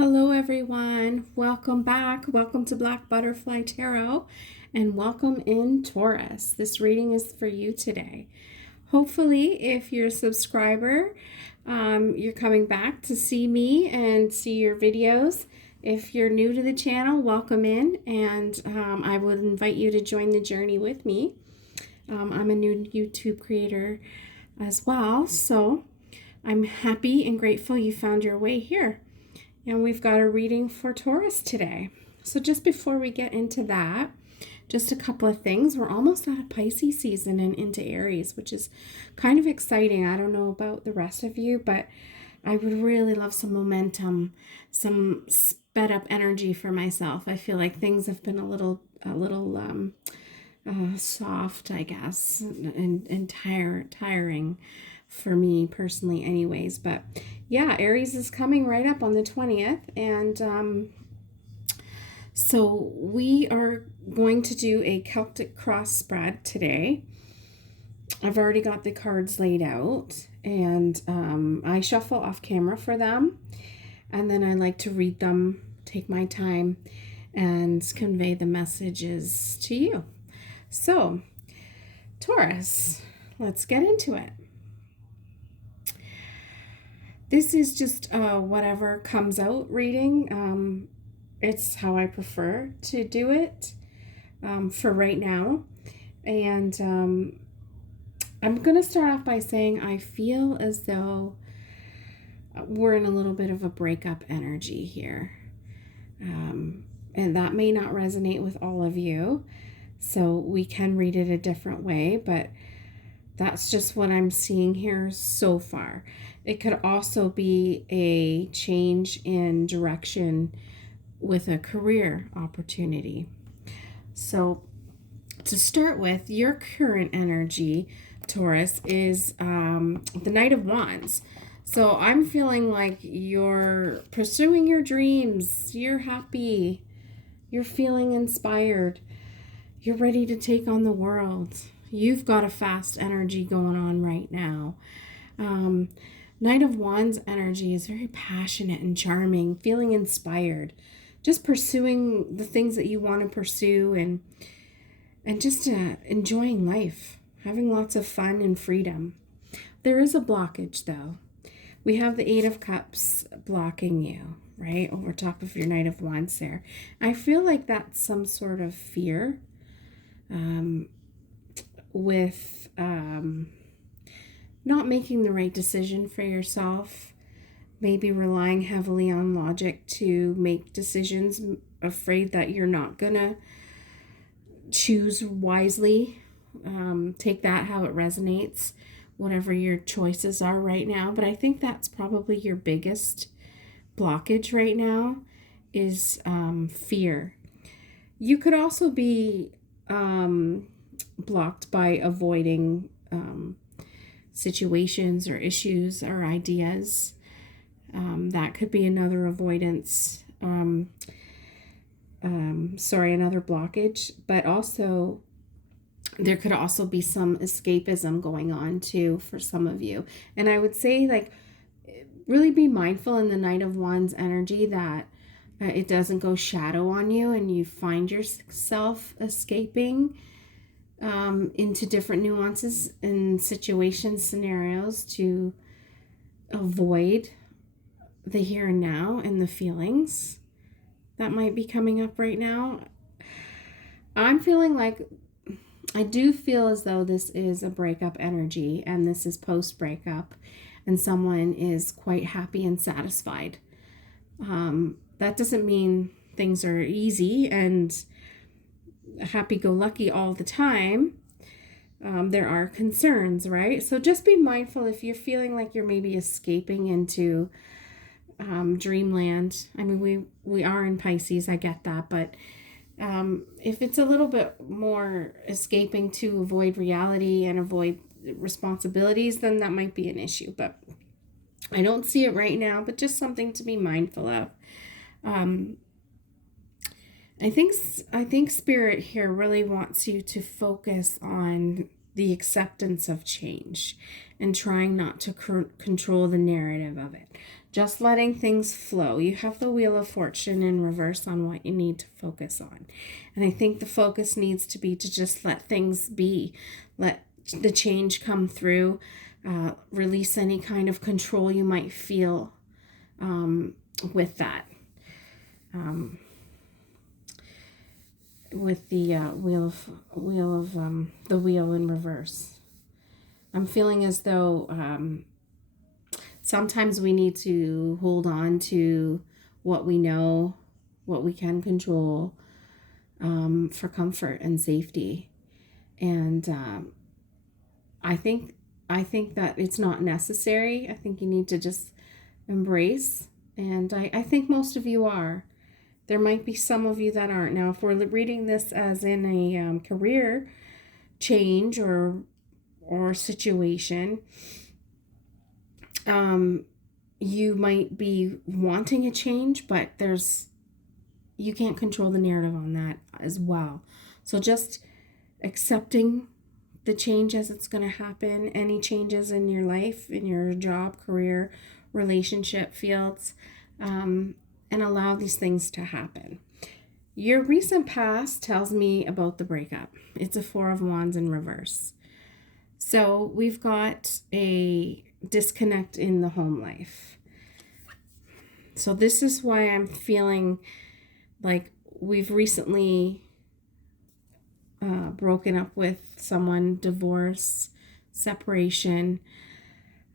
Hello everyone, welcome back. Welcome to Black Butterfly Tarot and welcome in Taurus. This reading is for you today. Hopefully, if you're a subscriber, you're coming back to see me and see your videos. If you're new to the channel, welcome in, and I would invite you to join the journey with me. I'm a new YouTube creator as well, so I'm happy and grateful you found your way here. And we've got a reading for Taurus today. So just before we get into that, just a couple of things. We're almost out of Pisces season and into Aries, which is kind of exciting. I don't know about the rest of you, but I would really love some momentum, some sped up energy for myself. I feel like things have been a little soft, I guess, and tiring for me personally anyways. But yeah, Aries is coming right up on the 20th, and so we are going to do a Celtic cross spread today. I've already got the cards laid out, and I shuffle off camera for them, and then I like to read them, take my time, and convey the messages to you. So, Taurus, let's get into it. This is just whatever comes out reading. It's how I prefer to do it for right now. And I'm going to start off by saying I feel as though we're in a little bit of a breakup energy here. And that may not resonate with all of you, so we can read it a different way, but that's just what I'm seeing here so far. It could also be a change in direction with a career opportunity. So to start with, your current energy, Taurus, is the Knight of Wands. So I'm feeling like you're pursuing your dreams, you're happy, you're feeling inspired, you're ready to take on the world. You've got a fast energy going on right now. Knight of Wands energy is very passionate and charming, feeling inspired, just pursuing the things that you want to pursue, and just enjoying life, having lots of fun and freedom. There is a blockage though. We have the Eight of Cups blocking you, right, over top of your Knight of Wands there. I feel like that's some sort of fear with not making the right decision for yourself, maybe relying heavily on logic to make decisions, afraid that you're not gonna choose wisely. Take that how it resonates, whatever your choices are right now. But I think that's probably your biggest blockage right now is fear. You could also be blocked by avoiding situations or issues or ideas. That could be another avoidance, another blockage. But also, there could also be some escapism going on too for some of you. And I would say, like, really be mindful in the Knight of Wands energy that it doesn't go shadow on you and you find yourself escaping into different nuances and situations, scenarios to avoid the here and now and the feelings that might be coming up right now. I'm feeling like, I do feel as though this is a breakup energy, and this is post-breakup, and someone is quite happy and satisfied. That doesn't mean things are easy and happy-go-lucky all the time. There are concerns, right? So just be mindful if you're feeling like you're maybe escaping into dreamland. I mean, we are in Pisces, I get that, but if it's a little bit more escaping to avoid reality and avoid responsibilities, then that might be an issue. But I don't see it right now, but just something to be mindful of. I think Spirit here really wants you to focus on the acceptance of change and trying not to control the narrative of it. just letting things flow. You have the Wheel of Fortune in reverse on what you need to focus on. And I think the focus needs to be to just let things be. Let the change come through. Release any kind of control you might feel with that. With the the wheel in reverse. I'm feeling as though sometimes we need to hold on to what we know, what we can control, for comfort and safety. And I think that it's not necessary. I think you need to just embrace. And I think most of you are. There might be some of you that aren't. Now, if we're reading this as in a career change or situation, you might be wanting a change, but you can't control the narrative on that as well. So just accepting the change as it's going to happen, any changes in your life, in your job, career, relationship fields, and allow these things to happen. Your recent past tells me about the breakup. It's a Four of Wands in reverse. So we've got a disconnect in the home life. So this is why I'm feeling like we've recently broken up with someone, divorce, separation,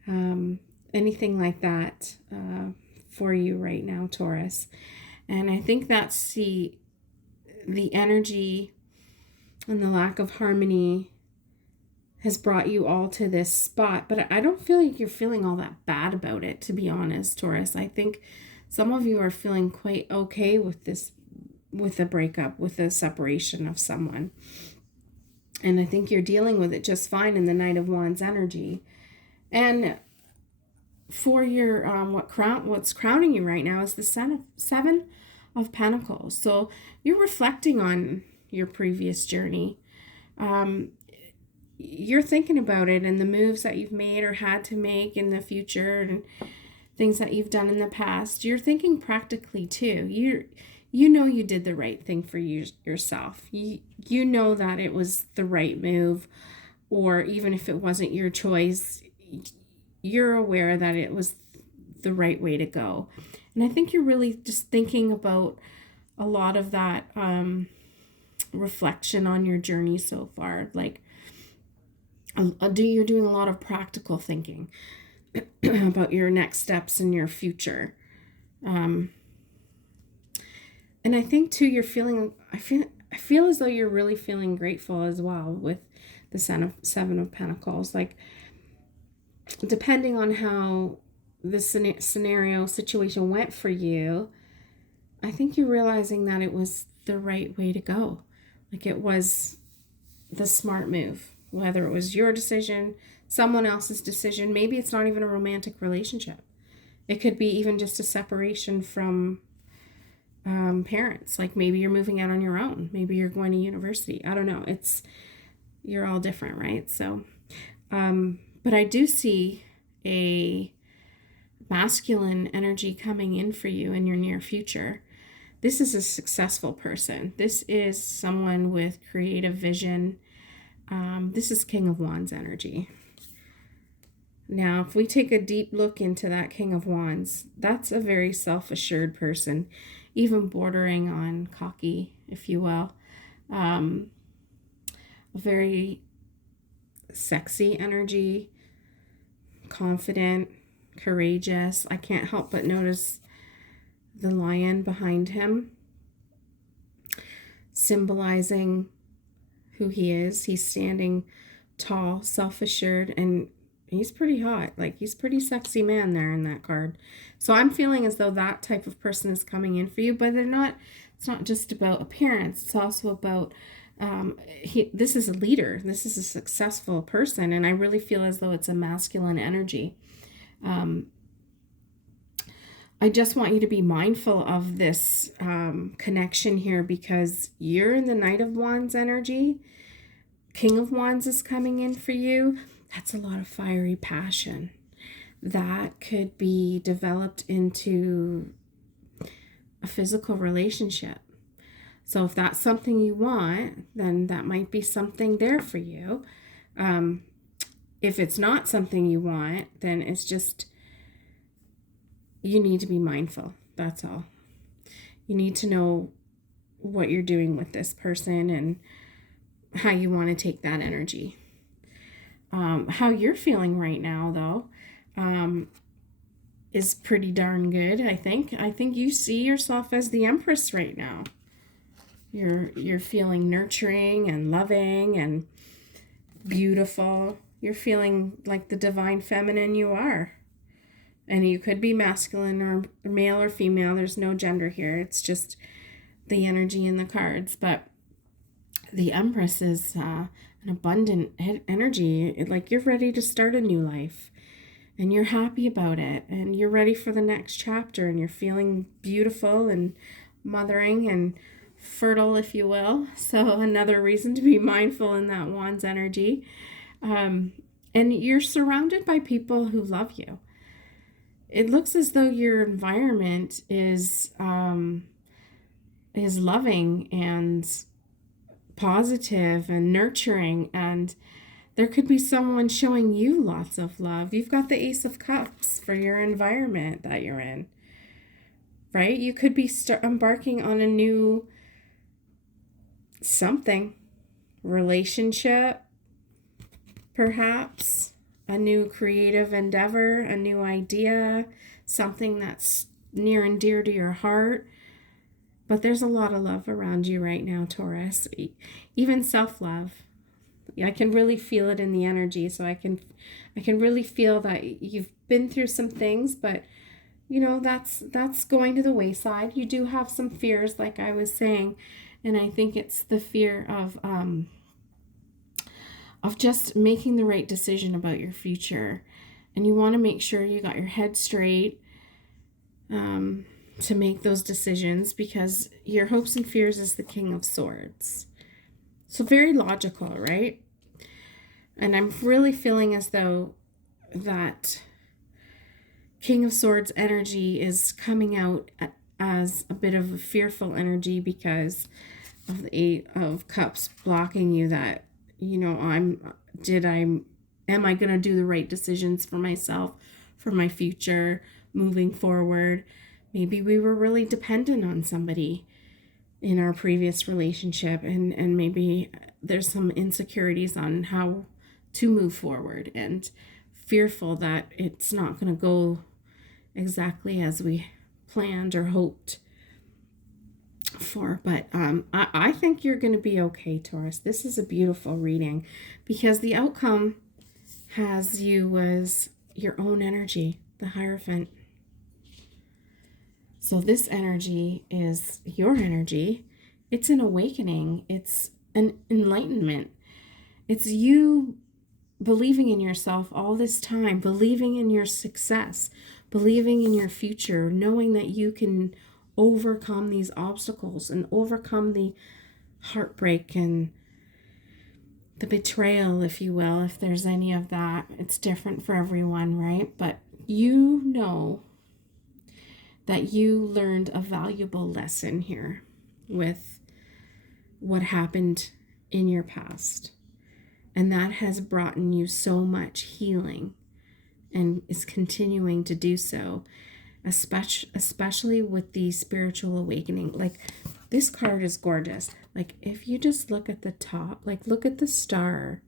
anything like that for you right now, Taurus. And I think that's the energy and the lack of harmony has brought you all to this spot. But I don't feel like you're feeling all that bad about it, to be honest, Taurus. I think some of you are feeling quite okay with this, with the breakup, with the separation of someone. And I think you're dealing with it just fine in the Knight of Wands energy. And for your what's crowning you right now is the Seven of Pentacles. So you're reflecting on your previous journey. You're thinking about it and the moves that you've made or had to make in the future and things that you've done in the past. You're thinking practically too. You know you did the right thing for yourself. You know that it was the right move, or even if it wasn't your choice, you're aware that it was the right way to go. And I think you're really just thinking about a lot of that reflection on your journey so far. Like, you're doing a lot of practical thinking about your next steps in your future. And I think too, I feel as though you're really feeling grateful as well with the Seven of Pentacles. Like, depending on how this situation went for you, I think you're realizing that it was the right way to go. Like, it was the smart move, whether it was your decision, someone else's decision. Maybe it's not even a romantic relationship. It could be even just a separation from parents. Like, maybe you're moving out on your own. Maybe you're going to university. I don't know. You're all different, right? So, but I do see a masculine energy coming in for you in your near future. This is a successful person. This is someone with creative vision. This is King of Wands energy. Now, if we take a deep look into that King of Wands, that's a very self-assured person, even bordering on cocky, if you will. A very sexy energy, confident, courageous. I can't help but notice the lion behind him, symbolizing who he is. He's standing tall, self-assured, and he's pretty hot. Like, he's a pretty sexy man there in that card. So I'm feeling as though that type of person is coming in for you, but it's not just about appearance. It's also about, this is a leader. This is a successful person. And I really feel as though it's a masculine energy. I just want you to be mindful of this connection here, because you're in the Knight of Wands energy. King of Wands is coming in for you. That's a lot of fiery passion. that could be developed into a physical relationship. So if that's something you want, then that might be something there for you. If it's not something you want, then it's just, you need to be mindful. That's all. You need to know what you're doing with this person and how you want to take that energy. How you're feeling right now, though, is pretty darn good, I think. I think you see yourself as the Empress right now. You're feeling nurturing and loving and beautiful. You're feeling like the divine feminine you are. And you could be masculine or male or female. There's no gender here. It's just the energy in the cards. But the Empress is an abundant energy. Like you're ready to start a new life. And you're happy about it. And you're ready for the next chapter. And you're feeling beautiful and mothering and fertile, if you will. So another reason to be mindful in that Wands energy. And you're surrounded by people who love you. It looks as though your environment is loving and positive and nurturing, and there could be someone showing you lots of love. You've got the Ace of Cups for your environment that you're in, right? You could be embarking on a new something, relationship, perhaps a new creative endeavor, a new idea, something that's near and dear to your heart. But there's a lot of love around you right now, Taurus. Even self-love. I can really feel it in the energy. So I can really feel that you've been through some things, but you know, that's going to the wayside. You do have some fears, like I was saying, and I think it's the fear of just making the right decision about your future. And you want to make sure you got your head straight to make those decisions, because your hopes and fears is the King of Swords. So very logical, right? And I'm really feeling as though that King of Swords energy is coming out as a bit of a fearful energy because of the Eight of Cups blocking you, that, you know, am I going to do the right decisions for myself, for my future, moving forward? Maybe we were really dependent on somebody in our previous relationship, and maybe there's some insecurities on how to move forward, and fearful that it's not going to go exactly as we planned or hoped for. But I think you're going to be okay, Taurus. This is a beautiful reading because the outcome has you as your own energy, the Hierophant. So this energy is your energy. It's an awakening. It's an enlightenment. It's you believing in yourself all this time, believing in your success, believing in your future, knowing that you can overcome these obstacles and overcome the heartbreak and the betrayal, if you will, if there's any of that. It's different for everyone, right? But you know that you learned a valuable lesson here with what happened in your past. And that has brought in you so much healing and is continuing to do so, especially with the spiritual awakening. Like, this card is gorgeous. Like, if you just look at the top, like, look at the star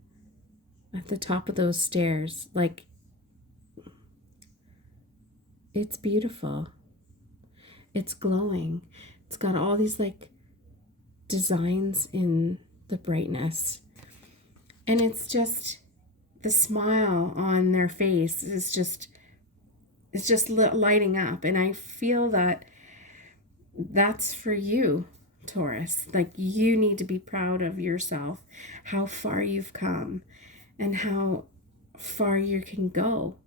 at the top of those stairs. Like, it's beautiful. It's glowing. It's got all these like designs in the brightness. And it's just the smile on their face is just, it's just lighting up. And I feel that that's for you, Taurus. Like, you need to be proud of yourself, how far you've come and how far you can go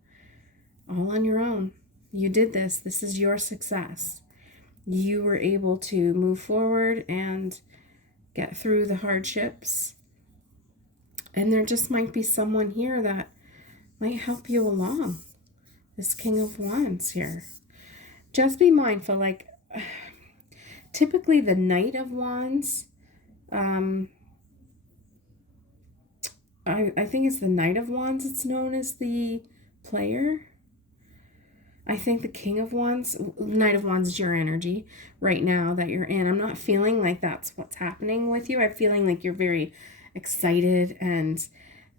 all on your own. You did this. This is your success. You were able to move forward and get through the hardships. And there just might be someone here that might help you along this King of Wands here. Just be mindful, like, typically the Knight of Wands, I think it's the Knight of Wands, it's known as the player. I think the King of Wands, Knight of Wands is your energy right now that you're in. I'm not feeling like that's what's happening with you. I'm feeling like you're very excited and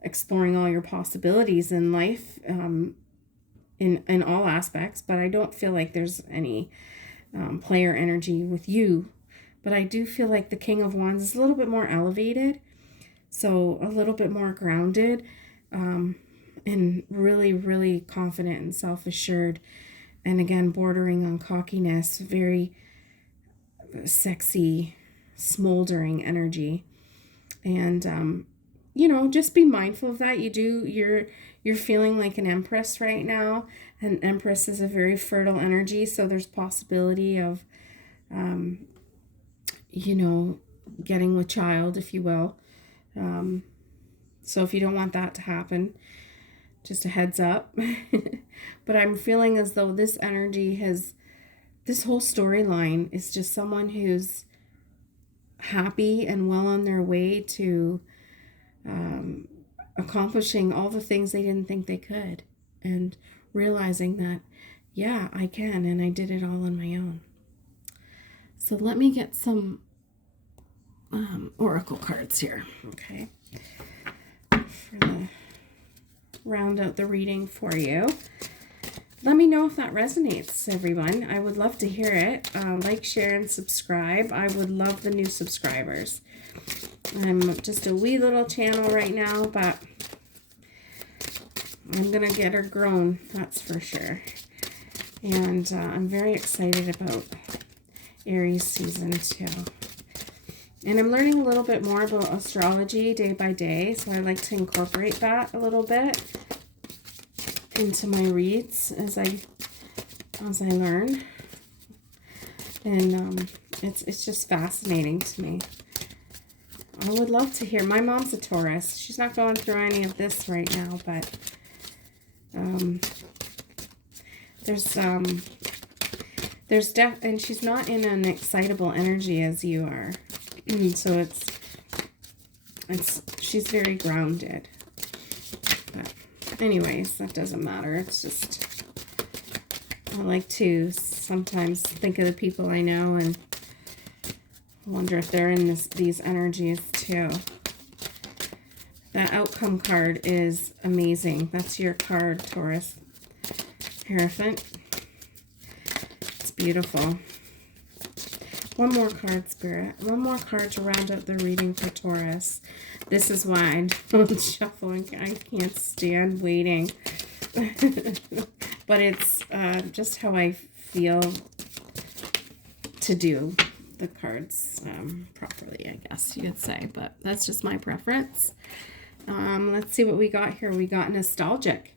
exploring all your possibilities in life, in all aspects, but I don't feel like there's any player energy with you. But I do feel like the King of Wands is a little bit more elevated, so a little bit more grounded, and really, really confident and self-assured, and again, bordering on cockiness, very sexy, smoldering energy. And just be mindful of that. You're feeling like an Empress right now, and Empress is a very fertile energy, so there's possibility of getting with child, if you will. So if you don't want that to happen, just a heads up. But I'm feeling as though this energy this whole storyline is just someone who's happy and well on their way to accomplishing all the things they didn't think they could, and realizing that, yeah, I can, and I did it all on my own. So let me get some oracle cards here, okay, round out the reading for you. Let me know if that resonates, everyone. I would love to hear it. Like, share, and subscribe. I would love the new subscribers. I'm just a wee little channel right now, but I'm going to get her grown, that's for sure. And I'm very excited about Aries season 2. And I'm learning a little bit more about astrology day by day, so I like to incorporate that a little bit into my reads as I learn. And it's just fascinating to me. I would love to hear. My mom's a Taurus. She's not going through any of this right now, but and she's not in an excitable energy as you are. So she's very grounded. But anyways, that doesn't matter. It's just, I like to sometimes think of the people I know and wonder if they're in these energies too. That outcome card is amazing. That's your card, Taurus. Hierophant. It's beautiful. One more card, Spirit. One more card to round out the reading for Taurus. This is why I don't shuffle. I can't stand waiting. But it's just how I feel to do the cards properly, I guess you could say. But that's just my preference. Let's see what we got here. We got nostalgic.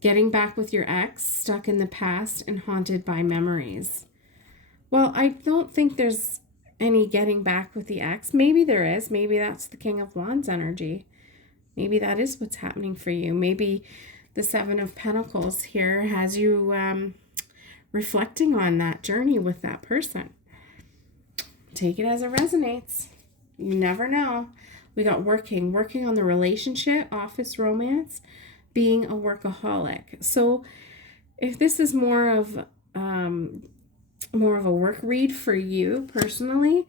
Getting back with your ex, stuck in the past and haunted by memories. Well, I don't think there's any getting back with the ex. Maybe there is. Maybe that's the King of Wands energy. Maybe that is what's happening for you. Maybe the Seven of Pentacles here has you reflecting on that journey with that person. Take it as it resonates. You never know. We got working on the relationship, office romance, being a workaholic. So if this is more of a work read for you personally,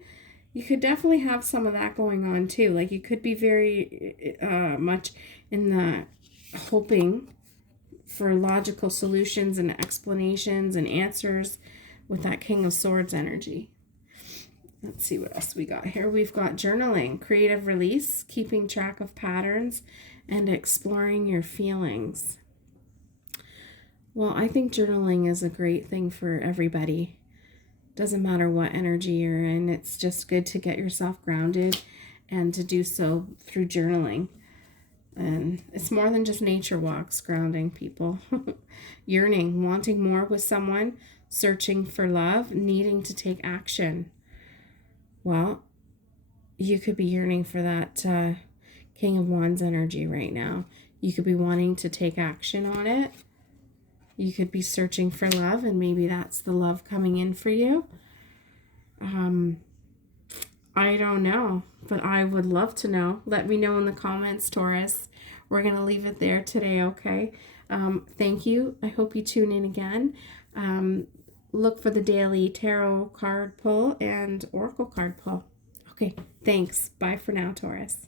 you could definitely have some of that going on too. Like you could be very much in the hoping for logical solutions and explanations and answers with that King of Swords energy. Let's see what else we got here. We've got journaling, creative release, keeping track of patterns, and exploring your feelings. Well, I think journaling is a great thing for everybody. Doesn't matter what energy you're in. It's just good to get yourself grounded and to do so through journaling. And it's more than just nature walks, grounding people. Yearning, wanting more with someone, searching for love, needing to take action. Well, you could be yearning for that King of Wands energy right now. You could be wanting to take action on it. You could be searching for love, and maybe that's the love coming in for you. I don't know, but I would love to know. Let me know in the comments, Taurus. We're going to leave it there today, okay? Thank you. I hope you tune in again. Look for the daily tarot card pull and oracle card pull. Okay, thanks. Bye for now, Taurus.